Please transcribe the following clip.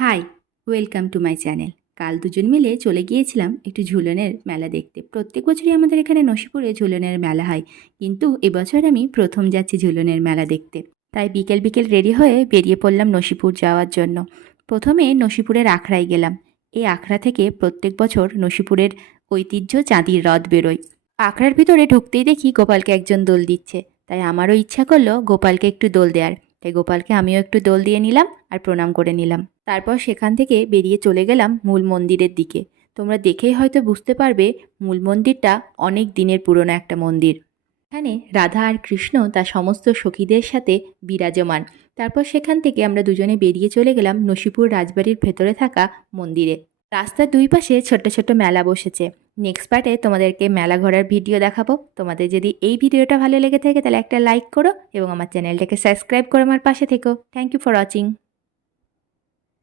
High, welcome to my channel. কাল দুজন মিলে চলে গিয়েছিলাম একটু ঝুলনের মেলা দেখতে। প্রত্যেক বছরই আমাদের এখানে নসিপুরে ঝুলনের মেলা হয়, কিন্তু এবছর আমি প্রথম যাচ্ছি ঝুলনের মেলা দেখতে। তাই বিকেল বিকেল রেডি হয়ে বেরিয়ে পড়লাম নসিপুর যাওয়ার জন্য। প্রথমে নসিপুরের আখড়ায় গেলাম। এই আখড়া থেকে প্রত্যেক বছর নসিপুরের ঐতিহ্য চাঁদির রথ বেরোয়। আখড়ার ভিতরে ঢুকতেই দেখি গোপালকে একজন দোল দিচ্ছে, তাই আমারও ইচ্ছা করলো গোপালকে একটু দোল দেওয়ার। তাই গোপালকে আমিও একটু দোল দিয়ে নিলাম আর প্রণাম করে নিলাম। তারপর সেখান থেকে বেরিয়ে চলে গেলাম মূল মন্দিরের দিকে। তোমরা দেখেই হয়তো বুঝতে পারবে মূল মন্দিরটা অনেক দিনের পুরনো একটা মন্দির। এখানে রাধা আর কৃষ্ণ তার সমস্ত সখীদের সাথে বিরাজমান। তারপর সেখান থেকে আমরা দুজনে বেরিয়ে চলে গেলাম নসিপুর রাজবাড়ির ভেতরে থাকা মন্দিরে। রাস্তার দুই পাশে ছোট্ট ছোট্ট মেলা বসেছে। নেক্সট পার্টে তোমাদেরকে মেলা ঘোরার ভিডিও দেখাবো। তোমাদের যদি এই ভিডিওটা ভালো লেগে থাকে তাহলে একটা লাইক করো এবং আমার চ্যানেলটাকে সাবস্ক্রাইব করে আমার পাশে থেকো। Thank you for watching.